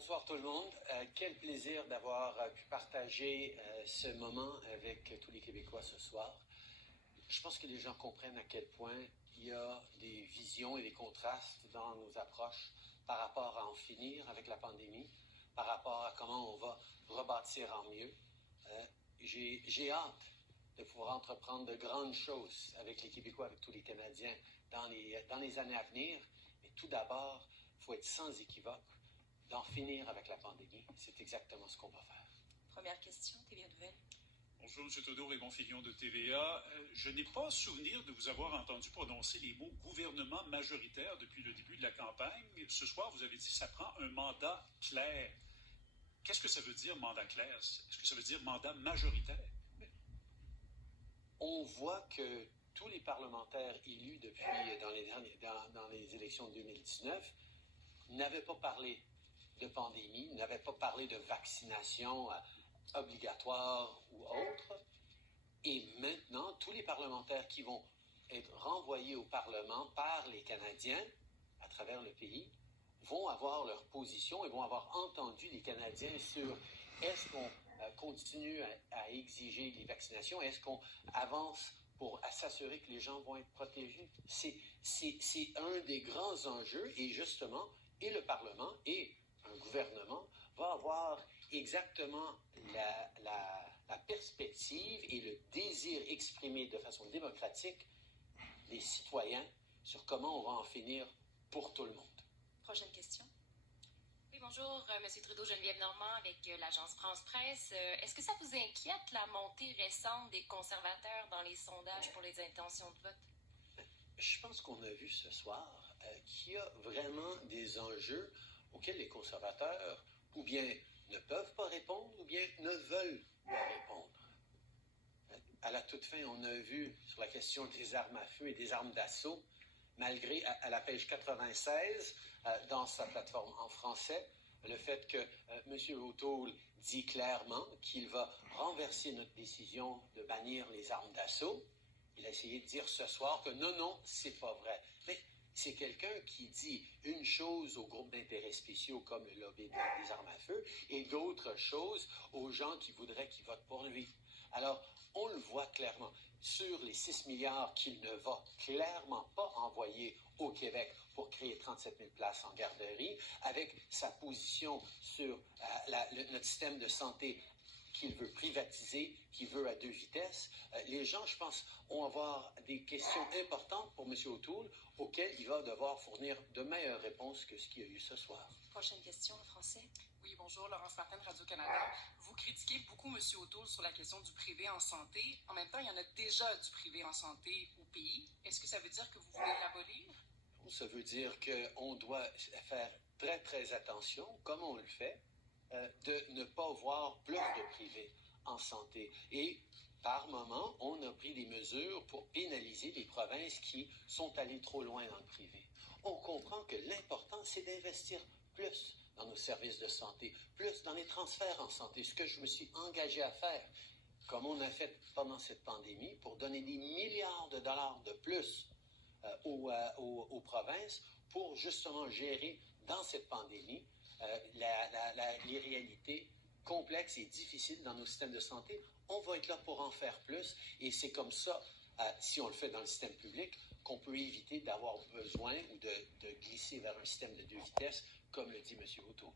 Bonsoir tout le monde. Quel plaisir d'avoir pu partager ce moment avec tous les Québécois ce soir. Je pense que les gens comprennent à quel point il y a des visions et des contrastes dans nos approches par rapport à en finir avec la pandémie, par rapport à comment on va rebâtir en mieux. J'ai hâte de pouvoir entreprendre de grandes choses avec les Québécois, avec tous les Canadiens dans les années à venir. Mais tout d'abord, il faut être sans équivoque d'en finir avec la pandémie. C'est exactement ce qu'on va faire. Première question, TVA Nouvelle. Bonjour, M. Trudeau, Raymond Filion de TVA. Je n'ai pas souvenir de vous avoir entendu prononcer les mots « gouvernement majoritaire » depuis le début de la campagne. Ce soir, vous avez dit que ça prend un mandat clair. Qu'est-ce que ça veut dire, mandat clair? Est-ce que ça veut dire mandat majoritaire? On voit que tous les parlementaires élus depuis dans les élections de 2019 n'avaient pas parlé de pandémie, n'avaient pas parlé de vaccination obligatoire ou autre. Et maintenant, tous les parlementaires qui vont être renvoyés au Parlement par les Canadiens à travers le pays vont avoir leur position et vont avoir entendu les Canadiens sur est-ce qu'on continue à exiger les vaccinations, est-ce qu'on avance pour s'assurer que les gens vont être protégés. C'est un des grands enjeux et justement, et le Parlement et un gouvernement va avoir exactement la perspective et le désir exprimé de façon démocratique des citoyens sur comment on va en finir pour tout le monde. Prochaine question. Oui, bonjour, M. Trudeau, Geneviève Normand avec l'agence France-Presse. Est-ce que ça vous inquiète la montée récente des conservateurs dans les sondages pour les intentions de vote? Je pense qu'on a vu ce soir qu'il y a vraiment des enjeux auxquels les conservateurs ou bien ne peuvent pas répondre ou bien ne veulent pas répondre. À la toute fin, on a vu sur la question des armes à feu et des armes d'assaut, malgré à la page 96 dans sa plateforme en français, le fait que M. O'Toole dit clairement qu'il va renverser notre décision de bannir les armes d'assaut. Il a essayé de dire ce soir que non, c'est pas vrai. Mais c'est quelqu'un qui dit une chose aux groupes d'intérêts spéciaux comme le lobby des armes à feu et d'autres choses aux gens qui voudraient qu'ils votent pour lui. Alors, on le voit clairement sur les 6 milliards qu'il ne va clairement pas envoyer au Québec pour créer 37 000 places en garderie, avec sa position sur notre système de santé qu'il veut privatiser, qu'il veut à 2 vitesses. Les gens, je pense, vont avoir des questions importantes pour M. O'Toole auxquelles il va devoir fournir de meilleures réponses que ce qu'il y a eu ce soir. Prochaine question en français. Oui, bonjour, Laurence Martin de Radio-Canada. Vous critiquez beaucoup M. O'Toole sur la question du privé en santé. En même temps, il y en a déjà du privé en santé au pays. Est-ce que ça veut dire que vous voulez l'abolir? Ça veut dire qu'on doit faire très, très attention, comme on le fait, de ne pas voir plus de privé en santé. Et par moment, on a pris des mesures pour pénaliser les provinces qui sont allées trop loin dans le privé. On comprend que l'important, c'est d'investir plus dans nos services de santé, plus dans les transferts en santé, ce que je me suis engagé à faire, comme on a fait pendant cette pandémie, pour donner des milliards de dollars de plus aux provinces pour justement gérer dans cette pandémie les réalités complexes et difficiles dans nos systèmes de santé. On va être là pour en faire plus et c'est comme ça, si on le fait dans le système public, qu'on peut éviter d'avoir besoin ou de glisser vers un système de 2 vitesses, comme le dit M. O'Toole.